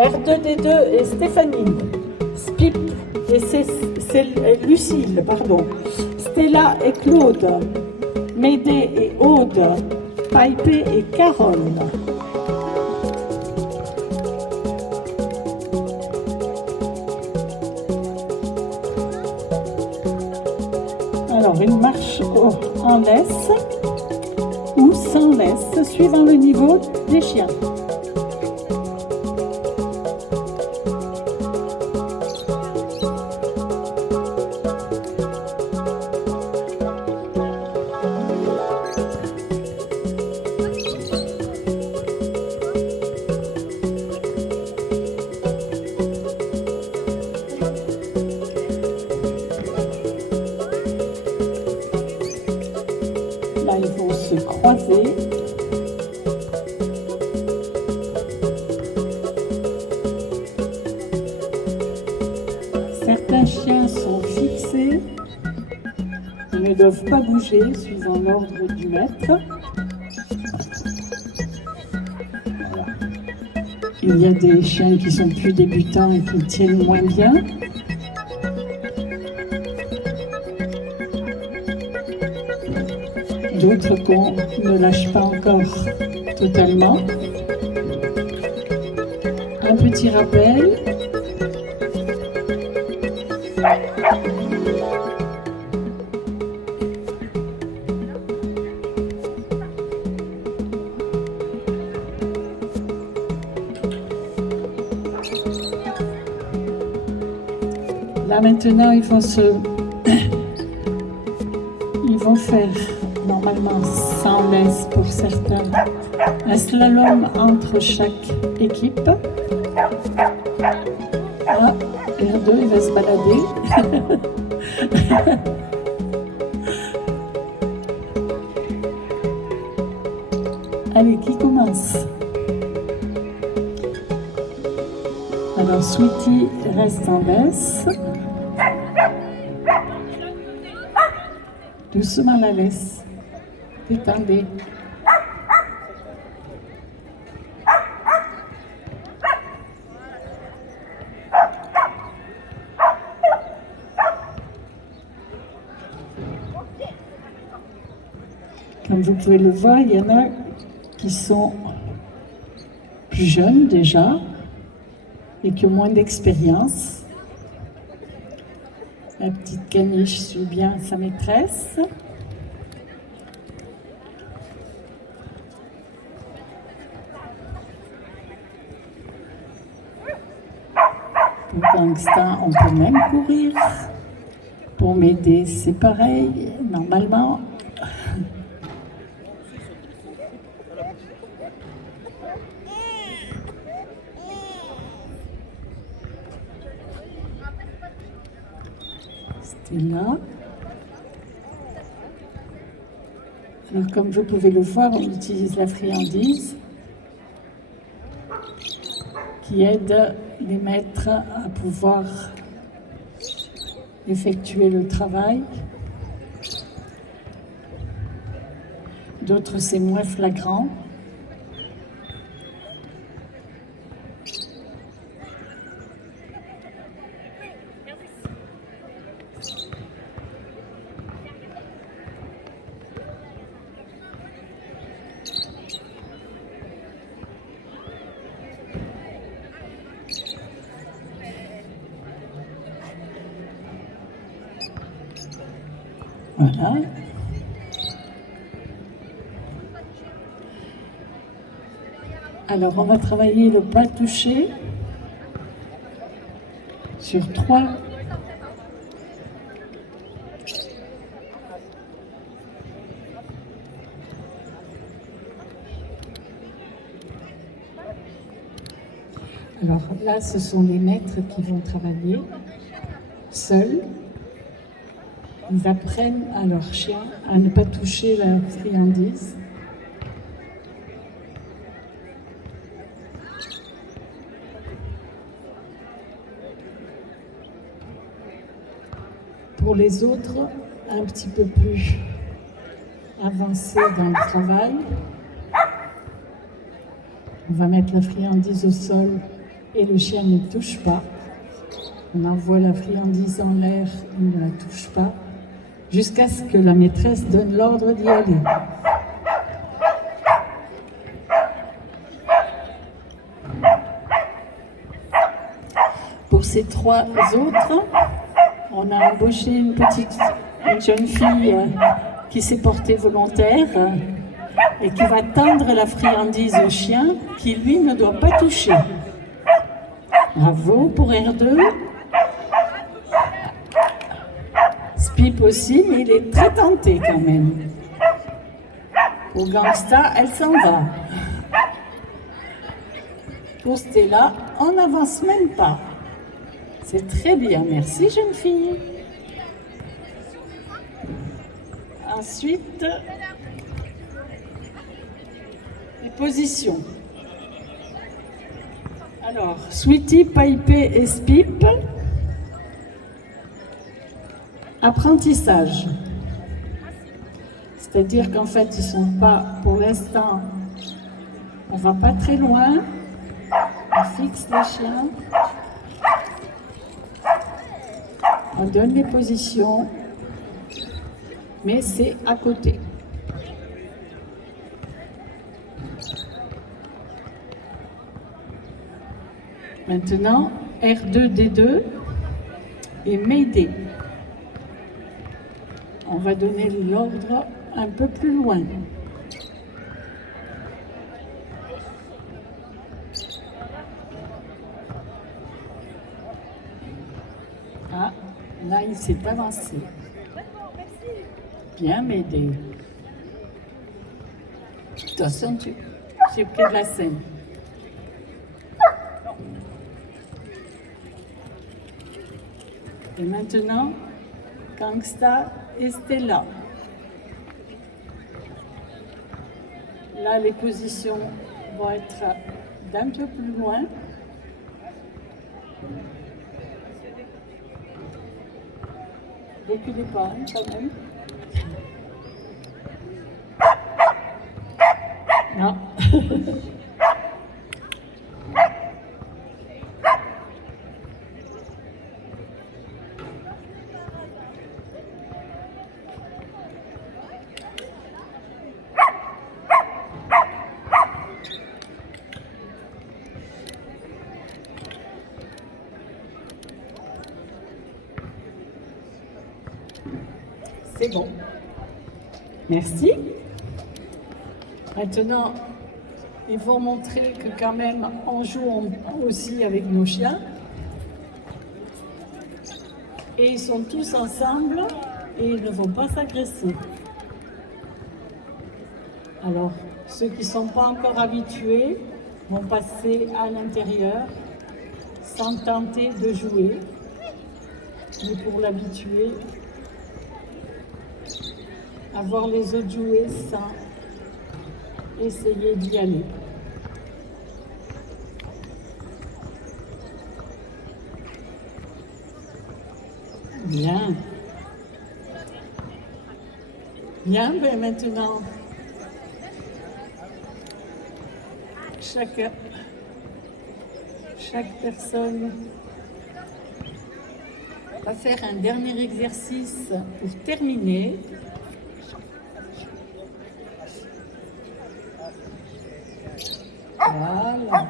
R2D2 et Stéphanie. Spip et Lucille, pardon. Stella et Claude. Médée et Aude. Paipé et Carole. Alors, une marche en laisse ou sans laisse, suivant le niveau des chiens. Là, ils vont se croiser. Certains chiens sont fixés. Ils ne doivent pas bouger, suivant l'ordre du maître. Voilà. Il y a des chiens qui sont plus débutants et qui tiennent moins bien. D'autres qu'on ne lâche pas encore totalement. Un petit rappel. Là maintenant, ils vont faire normalement sans laisse pour certains, un slalom entre chaque équipe. Ah, R2, il va se balader. Allez, qui commence? Alors, Sweetie reste en laisse. Doucement la laisse. Détendez. Comme vous pouvez le voir, il y en a qui sont plus jeunes déjà et qui ont moins d'expérience. La petite caniche suit bien sa maîtresse. Pour Gangsta, on peut même courir. Pour m'aider, c'est pareil, normalement. Là. Alors, comme vous pouvez le voir, on utilise la friandise qui aide les maîtres à pouvoir effectuer le travail. D'autres, c'est moins flagrant. Voilà. Alors, on va travailler le pas touché sur 3. Alors là, ce sont les maîtres qui vont travailler seuls. Ils apprennent à leurs chiens à ne pas toucher la friandise. Pour les autres, un petit peu plus avancés dans le travail, on va mettre la friandise au sol et le chien ne touche pas. On envoie la friandise en l'air, il ne la touche pas, jusqu'à ce que la maîtresse donne l'ordre d'y aller. Pour ces 3 autres, on a embauché une jeune fille qui s'est portée volontaire et qui va tendre la friandise au chien qui, lui, ne doit pas toucher. Bravo pour R2. Spip aussi, mais il est très tenté quand même. Pour Gangsta, elle s'en va. Pour Stella, on n'avance même pas. C'est très bien, merci jeune fille. Ensuite, les positions. Alors, Sweetie, Paipé et Spip. Apprentissage. C'est-à-dire qu'en fait, ils ne sont pas, pour l'instant, on ne va pas très loin. On fixe les chiens. On donne les positions, mais c'est à côté. Maintenant, R2D2 et Mayday. On va donner l'ordre un peu plus loin. Ah, là, il s'est avancé. Bien, Mayday. Attention, tu es près de la scène. Et maintenant, Gangsta et Stella. Là, les positions vont être d'un peu plus loin. Reculez pas, hein, quand même. Non. C'est bon. Merci. Maintenant, il faut montrer que quand même, on joue aussi avec nos chiens. Et ils sont tous ensemble et ils ne vont pas s'agresser. Alors, ceux qui ne sont pas encore habitués vont passer à l'intérieur sans tenter de jouer. Mais pour l'habituer, à voir les autres jouer sans essayer d'y aller. Bien. Bien, ben maintenant, chaque personne va faire un dernier exercice pour terminer. Voilà.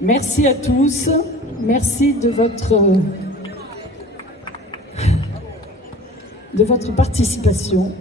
Merci à tous. Merci de votre participation.